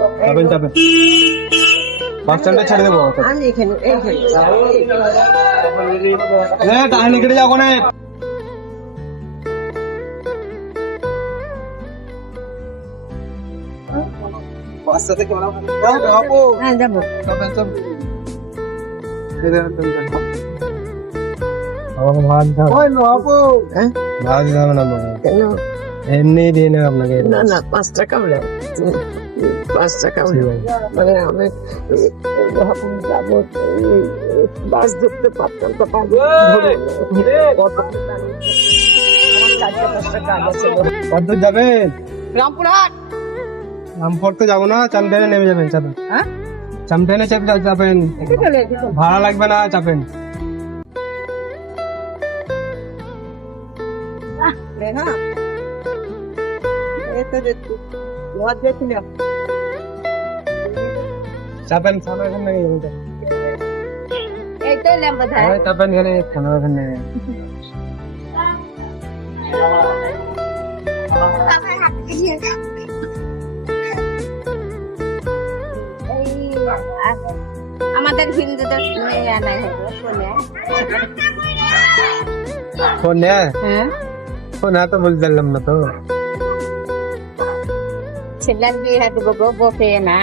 চাপেন চাপেন, বাস স্ট্যান্ডে ছেড়ে দেবো। আমি এখানে টাইম কেটে যাও কোনে। বাসটাতে কেমন আপু? হ্যাঁ যাবো। চাপেন চাপেন। ভাত খাবে না কেন? এমনি দিয়ে নেবে আপনাকে। না না 5 টাকা হলো, 5 টাকা হলো। মানে আমি যখন যাবো বাস ধরতে পারতাম তো পারবো আমার 4-5 টাকা আছে। কত যাবেন? রামপুরহাট। রামপুর তো যাবো না, চামটানে নেমে যাবেন। চাপেন, হ্যাঁ চামটানে চাপেন, ভাড়া লাগবে না, চাপেন। হ্যাঁ এতে দেখছি ঘর দেখছিলাম। চাপেন, খানা এখান থেকে যাবেন। এই তো এলাম বোধহয়। চাপেন এখানে, খানা এখানে। আমাদের হিন্দুদের ফোন নেয়? হ্যাঁ ফোন তো বলতে পারলাম না তো। ছেলের বিয়ে দেবো গো, বকে না।